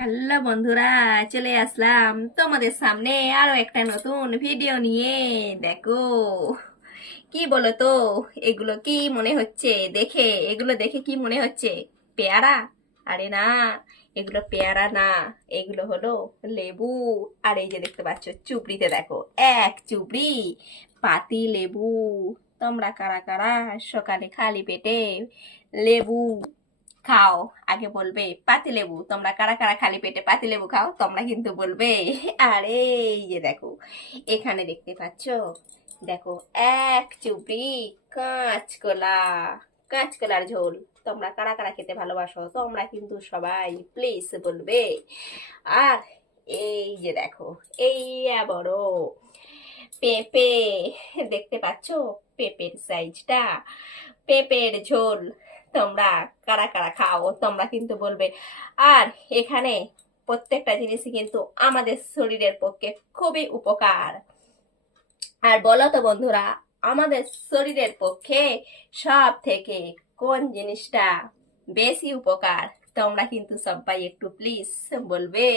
Hello বন্ধুরা, চলে আসলাম তোমাদের সামনে আরো একটা নতুন ভিডিও নিয়ে। দেখো, কি বলো তো, এগুলো কি মনে হচ্ছে? দেখে এগুলো দেখে কি মনে হচ্ছে? পেয়ারা? আরে না, এগুলো পেয়ারা না, এগুলো হলো লেবু। আর এই যে দেখতে পাচ্ছ চুবড়িতে, দেখো এক চুবড়ি পাতি লেবু। তোমরা কারা কারা সকালে খালি পেটে লেবু খাও? আগে বলবে পাতিলেবু। তোমরা কারা কারা খালি পেটে পাতিলেবু খাও? তোমরা কিন্তু বলবে। আরে এই যে দেখো, এখানে দেখতে পাচ্ছ, দেখো এক চুপড়ি কাঁচকলা, কাঁচকলার ঝোল। তোমরা কারা কারা খেতে ভালোবাসো? তোমরা কিন্তু সবাই প্লিজ বলবে। আর এই যে দেখো, এই বড় পেঁপে, দেখতে পাচ্ছ পেঁপের সাইজটা, পেঁপের ঝোল। তোমরা কারা কারা খাও? তোমরা কিন্তু বলবে। আর এখানে প্রত্যেকটা জিনিসই কিন্তু আমাদের শরীরের পক্ষে খুবই উপকার। আর বলো তো বন্ধুরা, আমাদের শরীরের পক্ষে সব থেকে কোন জিনিসটা বেশি উপকার? তোমরা কিন্তু সবাই একটু প্লিজ বলবে।